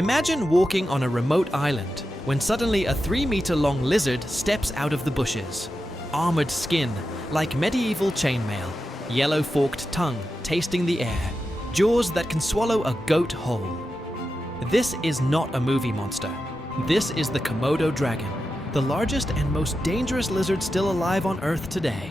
Imagine walking on a remote island when suddenly a 3-meter-long lizard steps out of the bushes. Armored skin, like medieval chainmail. Yellow forked tongue, tasting the air. Jaws that can swallow a goat whole. This is not a movie monster. This is the Komodo dragon, the largest and most dangerous lizard still alive on Earth today.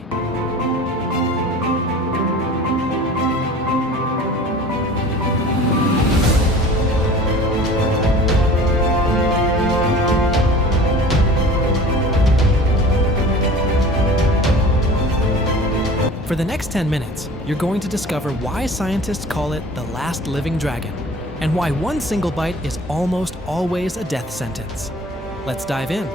For the next 10 minutes, you're going to discover why scientists call it the last living dragon, and why one single bite is almost always a death sentence. Let's dive in.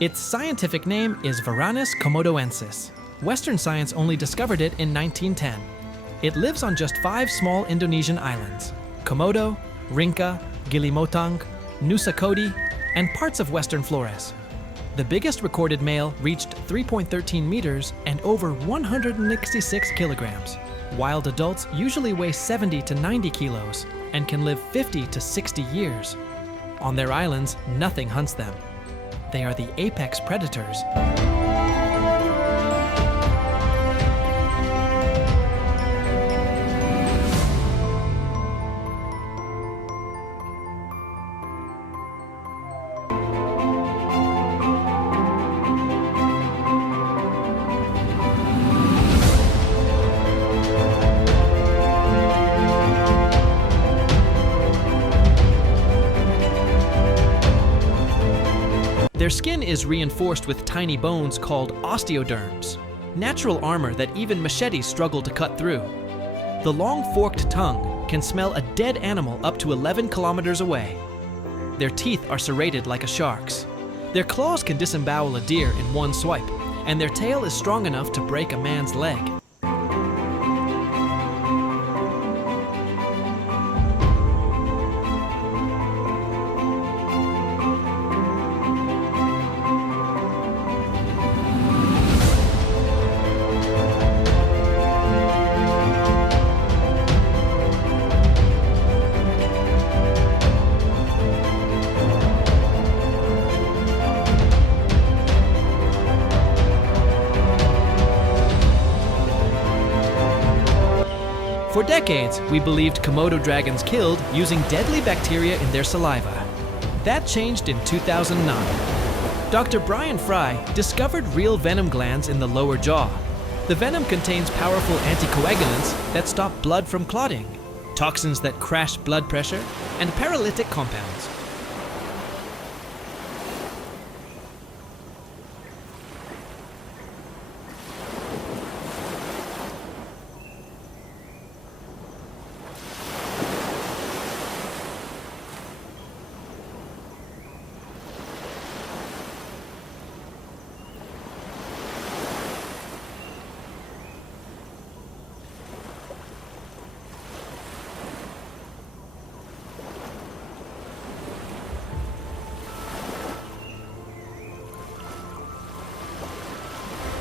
Its scientific name is Varanus komodoensis. Western science only discovered it in 1910. It lives on just 5 small Indonesian islands: Komodo, Rinca, Gilimotang, Nusa Kodi, and parts of Western Flores. The biggest recorded male reached 3.13 meters and over 166 kilograms. Wild adults usually weigh 70 to 90 kilos and can live 50 to 60 years. On their islands, nothing hunts them. They are the apex predators. Their skin is reinforced with tiny bones called osteoderms, natural armor that even machetes struggle to cut through. The long forked tongue can smell a dead animal up to 11 kilometers away. Their teeth are serrated like a shark's. Their claws can disembowel a deer in one swipe, and their tail is strong enough to break a man's leg. For decades, we believed Komodo dragons killed using deadly bacteria in their saliva. That changed in 2009. Dr. Brian Fry discovered real venom glands in the lower jaw. The venom contains powerful anticoagulants that stop blood from clotting, toxins that crash blood pressure, and paralytic compounds.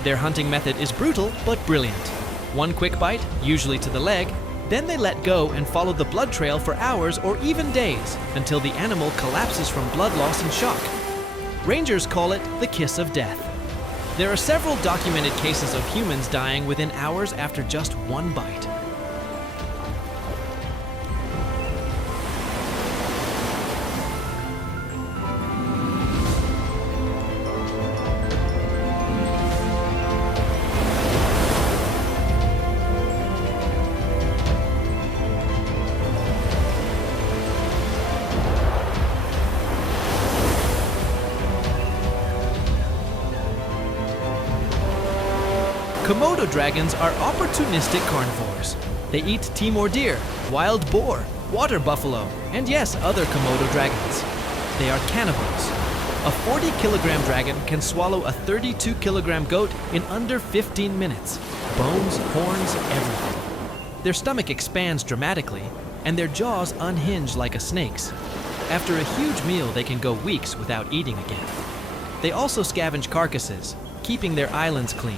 Their hunting method is brutal but brilliant. One quick bite, usually to the leg, then they let go and follow the blood trail for hours or even days until the animal collapses from blood loss and shock. Rangers call it the kiss of death. There are several documented cases of humans dying within hours after just one bite. Komodo dragons are opportunistic carnivores. They eat Timor deer, wild boar, water buffalo, and yes, other Komodo dragons. They are cannibals. A 40-kilogram dragon can swallow a 32-kilogram goat in under 15 minutes. Bones, horns, everything. Their stomach expands dramatically, and their jaws unhinge like a snake's. After a huge meal, they can go weeks without eating again. They also scavenge carcasses, keeping their islands clean.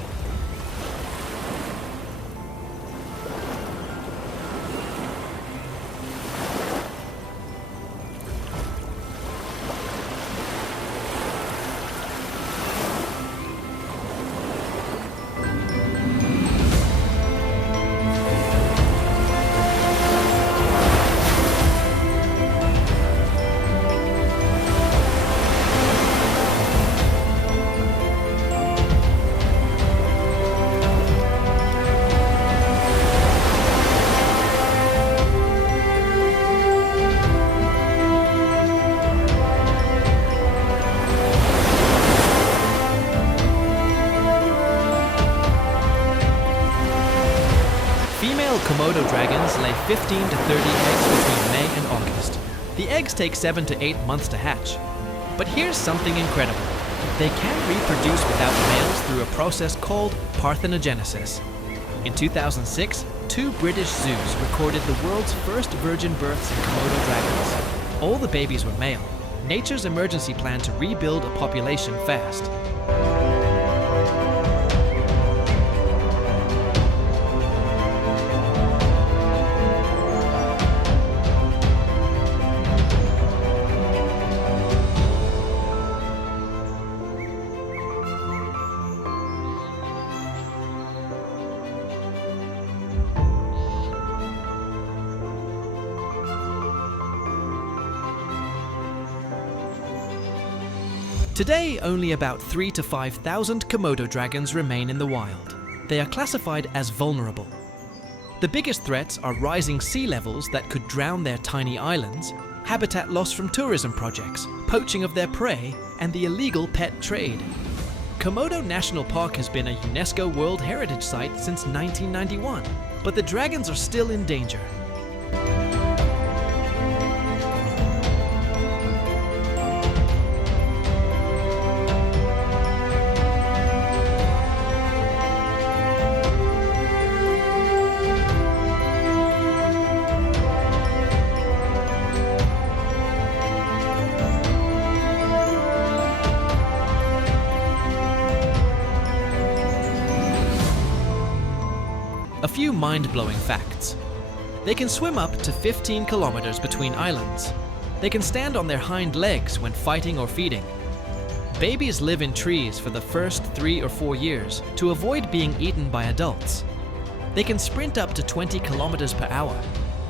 Female Komodo dragons lay 15 to 30 eggs between May and August. The eggs take 7 to 8 months to hatch. But here's something incredible. They can reproduce without males through a process called parthenogenesis. In 2006, 2 British zoos recorded the world's first virgin births in Komodo dragons. All the babies were male. Nature's emergency plan to rebuild a population fast. Today, only about 3,000 to 5,000 Komodo dragons remain in the wild. They are classified as vulnerable. The biggest threats are rising sea levels that could drown their tiny islands, habitat loss from tourism projects, poaching of their prey, and the illegal pet trade. Komodo National Park has been a UNESCO World Heritage Site since 1991, but the dragons are still in danger. A few mind-blowing facts. They can swim up to 15 kilometers between islands. They can stand on their hind legs when fighting or feeding. Babies live in trees for the first 3 or 4 years to avoid being eaten by adults. They can sprint up to 20 kilometers per hour,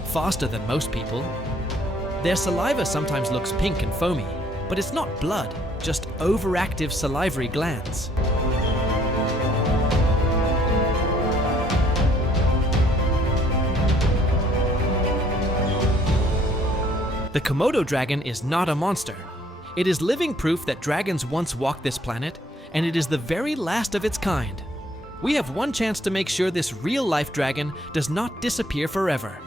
faster than most people. Their saliva sometimes looks pink and foamy, but it's not blood, just overactive salivary glands. The Komodo dragon is not a monster. It is living proof that dragons once walked this planet, and it is the very last of its kind. We have one chance to make sure this real-life dragon does not disappear forever.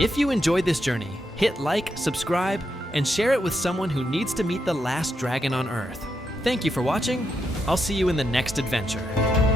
If you enjoyed this journey, hit like, subscribe, and share it with someone who needs to meet the last dragon on Earth. Thank you for watching. I'll see you in the next adventure.